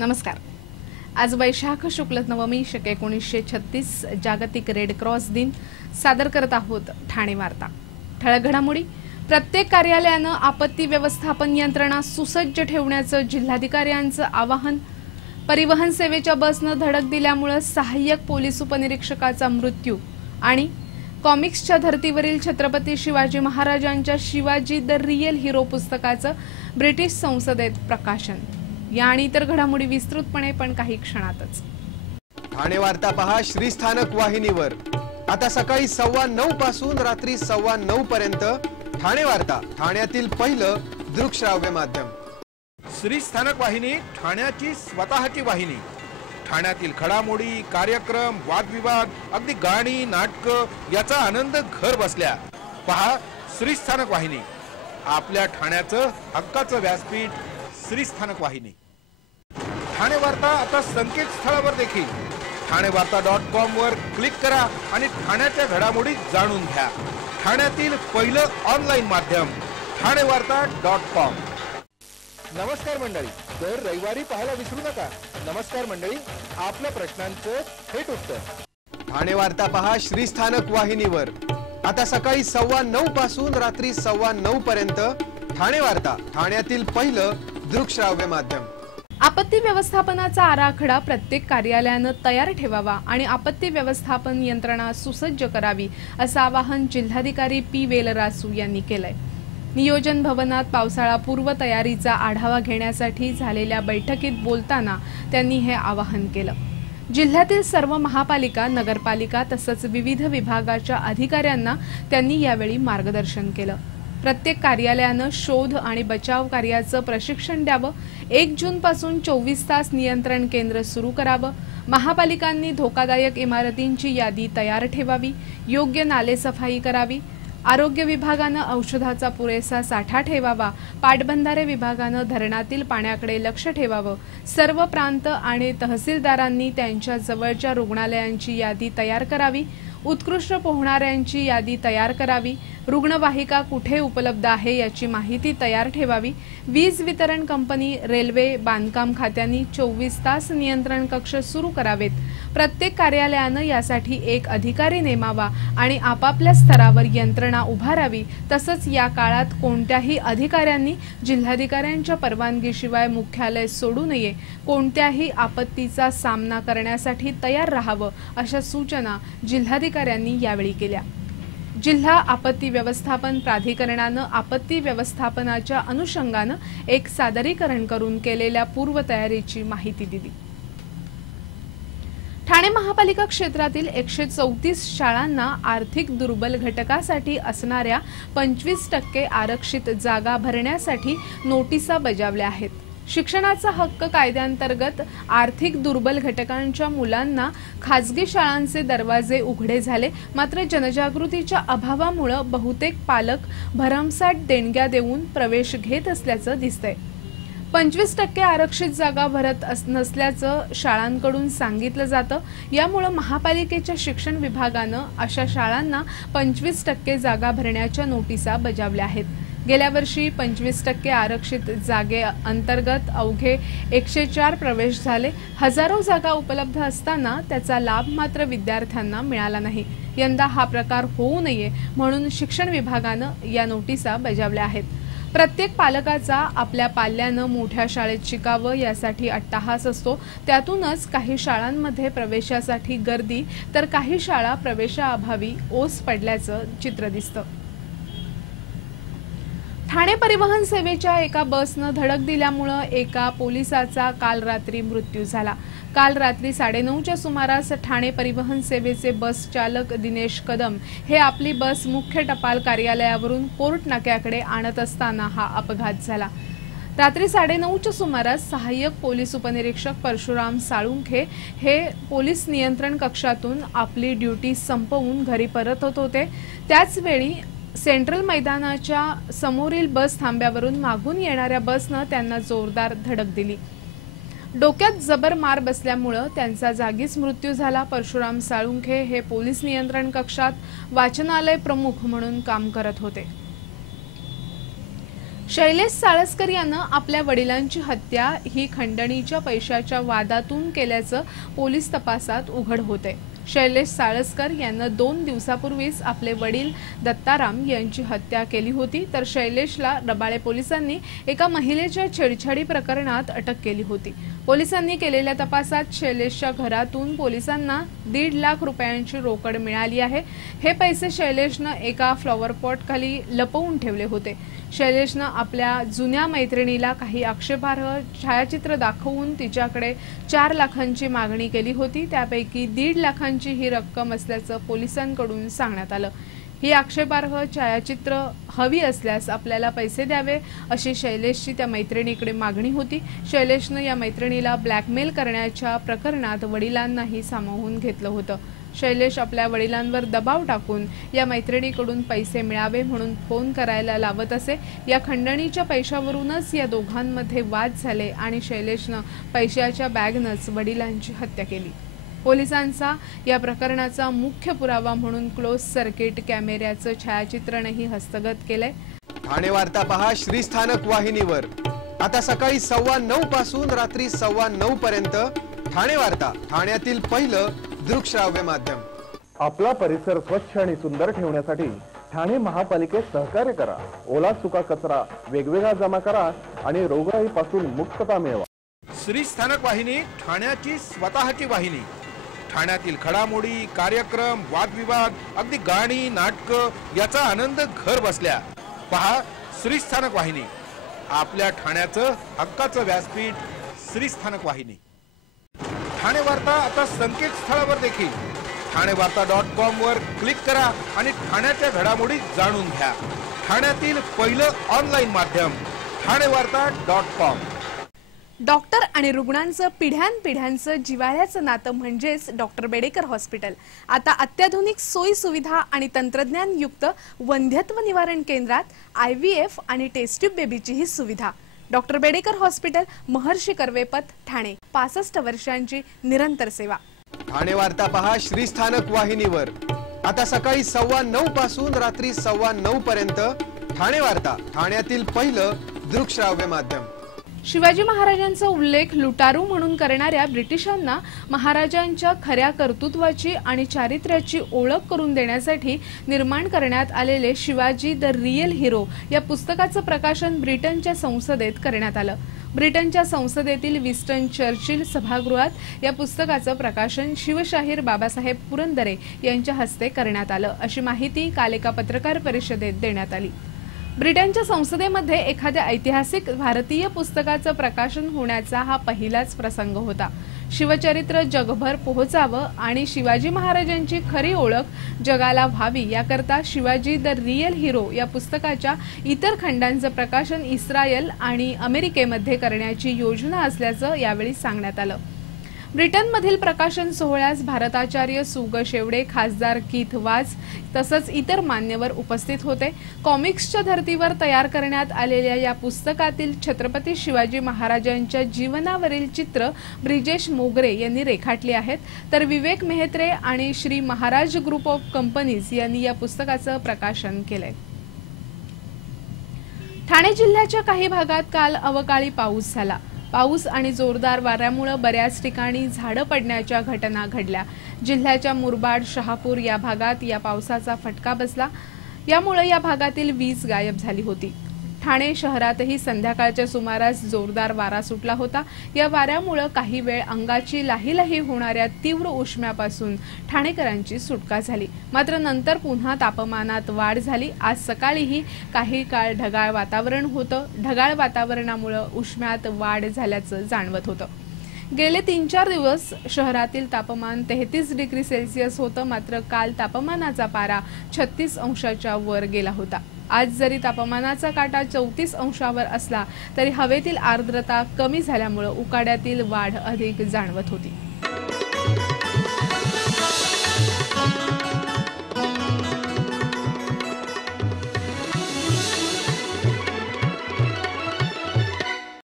नमस्कार। आज वैशाख शुक्ल नवमी शक 1936 जागतिक रेड क्रॉस दिन सादर करत आहोत ठाणे वार्ता। ठळक घडामोडी। प्रत्येक कार्यालयानं आपत्ती व्यवस्थापन यंत्रणा सुसज्ज ठेवण्याचं जिल्हाधिकाऱ्यांचं आवाहन। परिवहन सेवेच्या बसनं धडक दिल्यामुळे सहाय्यक पोलीस उपनिरीक्षकाचा मृत्यू आणि कॉमिक्सच्या धर्तीवरील छत्रपती शिवाजी महाराजांच्या शिवाजी द रियल हिरो पुस्तकाचं ब्रिटिश संसदेत प्रकाशन। या आणि इतर घडामोडी विस्तृतपणे पण काही क्षणातच। ठाणे वार्ता पहा श्रीस्थानक वाहिनीवर। आता सकाळी 9:15 पासून रात्री 9:15 पर्यंत ठाणे वार्ता, ठाण्यातील पहिलं दृकश्राव्य माध्यम। श्रीस्थानक वाहिनी ठाण्याची स्वतःची वाहिनी। ठाण्यातील घडामोडी, कार्यक्रम, वादविवाद, अगदी गाणी, नाटक याचा आनंद घर बसल्या पहा श्रीस्थानक वाहिनी। आपल्या ठाण्याचं हक्काचं व्यासपीठ श्रीस्थानक वाहिनी। ठाणे वार्ता आता संकेतस्थळावर देखील ठाणेवार्ता.com वर क्लिक करा आणि ठाण्याच्या घडामोडी जाणून घ्या। ठाण्यातील पहिलं ऑनलाईन माध्यम ठाणेवार्ता.com। नमस्कार मंडळी, दर रविवारी पाहायला विसरू नका। नमस्कार मंडळी, आपल्या प्रश्नांचं थेट उत्तर। ठाणे वार्ता पहा श्रीस्थानक वाहिनीवर। आता सकाळी 9:15 पासून रात्री 9:15 पर्यंत ठाणे वार्ता, ठाण्यातील पहिलं दृकश्राव्य माध्यम। आपत्ती व्यवस्थापनाचा आराखडा प्रत्येक कार्यालयानं तयार ठेवावा आणि आपत्ती व्यवस्थापन यंत्रणा सुसज्ज करावी असं आवाहन जिल्हाधिकारी पी वेलरासू यांनी केलंय। नियोजन भवनात पावसाळा पूर्व तयारीचा आढावा घेण्यासाठी झालेल्या बैठकीत बोलताना त्यांनी हे आवाहन केलं। जिल्ह्यातील सर्व महापालिका, नगरपालिका तसंच विविध विभागाच्या अधिकाऱ्यांना त्यांनी यावेळी मार्गदर्शन केलं। प्रत्येक कार्यालयानं शोध आणि बचाव कार्याचं प्रशिक्षण द्यावं। 1 जून पासून 24 तास नियंत्रण केंद्र सुरू करावं। महापालिकांनी धोकादायक इमारतींची यादी तयार ठेवावी। योग्य नालेसफाई करावी। आरोग्य विभागानं औषधाचा पुरेसा साठा ठेवावा। पाटबंधारे विभागानं धरणातील पाण्याकडे लक्ष ठेवावं। सर्व प्रांत आणि तहसीलदारांनी त्यांच्या जवळच्या रुग्णालयांची यादी तयार करावी। उत्कृष्ट पोहणाऱ्यांची यादी तयार करावी। रुग्णवाहिका कुठे उपलब्ध आहे याची माहिती तयार ठेवावी। वीज वितरण कंपनी, रेल्वे, बांधकाम खात्यांनी 24 तास नियंत्रण कक्ष सुरू करावेत। प्रत्येक कार्यालयानं यासाठी एक अधिकारी नेमावा आणि आपापल्या स्तरावर यंत्रणा उभारावी। तसंच या काळात कोणत्याही अधिकाऱ्यांनी जिल्हाधिकाऱ्यांच्या परवानगीशिवाय मुख्यालय सोडू नये। कोणत्याही आपत्तीचा सामना करण्यासाठी तयार राहावं अशा सूचना जिल्हाधिकाऱ्यांनी यावेळी केल्या। जिल्हा आपत्ती व्यवस्थापन प्राधिकरणानं आपत्ती व्यवस्थापनाच्या अनुषंगानं एक सादरीकरण करून केलेल्या पूर्वतयारीची माहिती दिली। ठाणे महापालिका क्षेत्रातील 134 शाळांना आर्थिक दुर्बल घटकासाठी असणाऱ्या 25% आरक्षित जागा भरण्यासाठी नोटिसा बजावल्या आहेत। शिक्षणाचा हक्क कायद्याअंतर्गत आर्थिक दुर्बल घटकांच्या मुलांना खासगी शाळांचे दरवाजे उघडे झाले, मात्र जनजागृतीच्या अभावामुळे बहुतेक पालक भरमसाठ देणग्या देऊन प्रवेश घेत असल्याचं दिसतंय। 25% आरक्षित जागा भरत नसल्याचं शाळांकडून सांगितलं जातं। यामुळे महापालिकेच्या शिक्षण विभागानं अशा शाळांना 25% जागा भरण्याच्या नोटिसा बजावल्या आहेत। गेल्या वर्षी 25% आरक्षित जागे अंतर्गत अवघे 104 प्रवेश झाले। हजारो जागा उपलब्ध असताना त्याचा लाभ मात्र विद्यार्थ्यांना मिळाला नाही। यंदा हा प्रकार होऊ नये म्हणून शिक्षण विभागानं या नोटिसा बजावल्या आहेत। प्रत्येक पालकाचा आपल्या पाल्यानं मोठ्या शाळेत शिकावं यासाठी अट्टाहास असतो। त्यातूनच काही शाळांमध्ये प्रवेशासाठी गर्दी तर काही शाळा प्रवेशाअभावी ओस पडल्याचं चित्र दिसतं। ठाणे परिवहन सेवेच्या एका बसनं धडक दिल्यामुळे एका पोलिसाचा काल रात्री मृत्यू झाला। काल रात्री 9:30च्या सुमारास ठाणे परिवहन सेवेचे बस चालक दिनेश कदम हे आपली बस मुख्य टपाल कार्यालयावरून कोर्ट नाक्याकडे आणत असताना हा अपघात झाला। रात्री 9:30च्या सुमारास सहाय्यक पोलीस उपनिरीक्षक परशुराम साळुंखे हे पोलीस नियंत्रण कक्षातून आपली ड्युटी संपवून घरी परतत होते। त्याच वेळी सेंट्रल मैदानाच्या समोरील बस थांब्यावरून मागून येणाऱ्या बसनं त्यांना जोरदार धडक दिली। डोक्यात जबर मार बसल्यामुळे त्यांचा जागीच मृत्यू झाला। परशुराम साळुंखे हे पोलीस नियंत्रण कक्षात वाचनालय प्रमुख म्हणून काम करत होते। शैलेश साळसकर यानं आपल्या वडिलांची हत्या ही खंडणीच्या पैशाच्या वादातून केल्याचं पोलीस तपासात उघड होते। शैलेश साळसकर यानं 2 दिवसापूर्वीच आपले वडील दत्ताराम यांची हत्या केली होती, तर शैलेशला रबाळे पोलिसांनी एका महिलेच्या छेडछाडी प्रकरणात अटक केली होती। पोलिसांनी केलेल्या तपासात शैलेशच्या घरातून पोलिसांना 1.5 लाख रुपयांची रोकड मिळाली आहे। हे पैसे शैलेशनं एका फ्लॉवर पॉट खाली लपवून ठेवले होते। शैलेशनं आपल्या जुन्या मैत्रिणीला काही आक्षेपार्ह छायाचित्र दाखवून तिच्याकडे 4 लाखांची मागणी केली होती। त्यापैकी 1.5 लाखांची ही रक्कम असल्याचं पोलिसांकडून सांगण्यात आलं। ही आक्षेपार्ह छायाचित्र हवी असल्यास आपल्याला पैसे द्यावे अशी शैलेशची त्या मैत्रिणीकडे मागणी होती। शैलेशनं या मैत्रिणीला ब्लॅकमेल करण्याच्या प्रकरणात वडिलांनाही सामावून घेतलं होतं। शैलेश आपल्या वडिलांवर दबाव टाकून या मैत्रिणीकडून पैसे मिळावे म्हणून फोन करायला लावत असे। या खंडणीच्या पैशावरूनच या दोघांमध्ये वाद झाले आणि शैलेशनं पैशाच्या बॅगनंच वडिलांची हत्या केली। पोलिसांचा या प्रकरणाचा मुख्य पुरावा म्हणून क्लोज सर्किट कॅमेऱ्याचं छायाचित्रणही हस्तगत केलंय। ठाणे वार्ता पहा श्रीस्थानक वाहिनीवर। आता सकाळी 9:15 पासून रात्री 9:15 पर्यंत ठाणे वार्ता, ठाण्यातील पहिलं दृकश्राव्य माध्यम। आपला परिसर स्वच्छ आणि सुंदर ठेवण्यासाठी ठाणे महापालिकेत सहकार्य करा। ओला सुका कचरा वेगवेगळा जमा करा आणि रोगराईपासून मुक्तता मिळवा। श्रीस्थानक वाहिनी, ठाण्याची स्वतःची वाहिनी। ठाण्यातील घडामोडी, कार्यक्रम, वादविवाद, अगदी गाणी, नाटक याचा आनंद घर बसल्या पहा श्रीस्थानक वाहिनी। आपल्या ठाण्याचं हक्काचं व्यासपीठ श्रीस्थानक वाहिनी। ठाणे वार्ता आता संकेतस्थळावर देखील ठाणेवार्ता.com वर क्लिक करा आणि ठाण्याच्या घडामोडी जाणून घ्या। ठाण्यातील पहिलं ऑनलाईन माध्यम ठाणेवार्ता.com। डॉक्टर आणि रुग्णांचं पिढ्यानपिढ्यांचं जिव्हाळ्याचं नातं म्हणजेच डॉक्टर बेडेकर हॉस्पिटल। आता अत्याधुनिक सोयी सुविधा आणि तंत्रज्ञान युक्त वंध्यत्व निवारण केंद्रात IVF आणि टेस्ट ट्यूब बेबीची ही सुविधा। डॉक्टर बेडेकर हॉस्पिटल, महर्षी कर्वेपथ, ठाणे। 65 वर्षांची निरंतर सेवा। ठाणे वार्ता पहा श्रीस्थानक वाहिनीवर। आता सकाळी 9:15 पासून रात्री 9:15 पर्यंत ठाणे वार्ता, ठाण्यातील पहिलं दृकश्राव्य माध्यम। शिवाजी महाराजांचा उल्लेख लुटारू म्हणून करणाऱ्या ब्रिटिशांना महाराजांच्या खऱ्या कर्तृत्वाची आणि चारित्र्याची ओळख करून देण्यासाठी निर्माण करण्यात आलेले शिवाजी द रियल हिरो या पुस्तकाचं प्रकाशन ब्रिटनच्या संसदेत करण्यात आलं। ब्रिटनच्या संसदेतील विस्टन चर्चिल सभागृहात या पुस्तकाचं प्रकाशन शिवशाहीर बाबासाहेब पुरंदरे यांच्या हस्ते करण्यात आलं, अशी माहिती काल एका पत्रकार परिषदेत देण्यात आली। ब्रिटनच्या संसदेमध्ये एखाद्या ऐतिहासिक भारतीय पुस्तकाचं प्रकाशन होण्याचा हा पहिलाच प्रसंग होता। शिवचरित्र जगभर पोहोचावं आणि शिवाजी महाराजांची खरी ओळख जगाला व्हावी याकरता शिवाजी द रियल हिरो या पुस्तकाच्या इतर खंडांचं प्रकाशन इस्रायल आणि अमेरिकेमध्ये करण्याची योजना असल्याचं यावेळी सांगण्यात आलं। ब्रिटनमधील प्रकाशन सोहळ्यास भारताचार्य सुग शेवडे, खासदार कीथ वाज तसंच इतर मान्यवर उपस्थित होते। कॉमिक्सच्या धर्तीवर तयार करण्यात आलेल्या या पुस्तकातील छत्रपती शिवाजी महाराजांच्या जीवनावरील चित्र ब्रिजेश मोगरे यांनी रेखाटली आहेत, तर विवेक मेहत्रे आणि Shri Maharaj group of companies यांनी या पुस्तकाचं प्रकाशन केलंय। ठाणे जिल्ह्याच्या काही भागात काल अवकाळी पाऊस झाला। पाऊस आणि जोरदार वाऱ्यामुळे बऱ्याच ठिकाणी झाडं पडण्याच्या घटना घडल्या। जिल्ह्याच्या मुरबाड, शहापूर या भागात या पावसाचा फटका बसला। यामुळे या भागातील वीज गायब झाली होती। ठाणे शहरातही संध्याकाळच्या सुमारास जोरदार वारा सुटला होता। या वाऱ्यामुळे काही वेळ अंगाची लाहीलाही होणाऱ्या तीव्र उष्म्यापासून ठाणेकरांची सुटका झाली, मात्र नंतर पुन्हा तापमानात वाढ झाली। आज सकाळीही काही काळ ढगाळ वातावरण होतं। ढगाळ वातावरणामुळे उष्म्यात वाढ झाल्याचं जाणवत होतं। गेले 3-4 दिवस शहरातील तापमान 33 डिग्री सेल्सिअस होतं, मात्र काल तापमानाचा पारा 36 अंशाच्या वर गेला होता। आज जरी तापमानाचा काटा 34 अंशावर असला तरी हवेतील आर्द्रता कमी झाल्यामुळे उकाड्यातील वाढ अधिक जाणवत होती।